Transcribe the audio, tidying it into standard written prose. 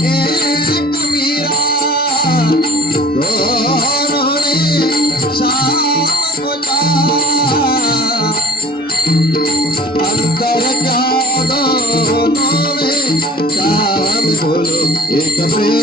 एक मीरा दोनों ने शाम को अंतर क्या दोनों में शाम बोलो एक प्रेम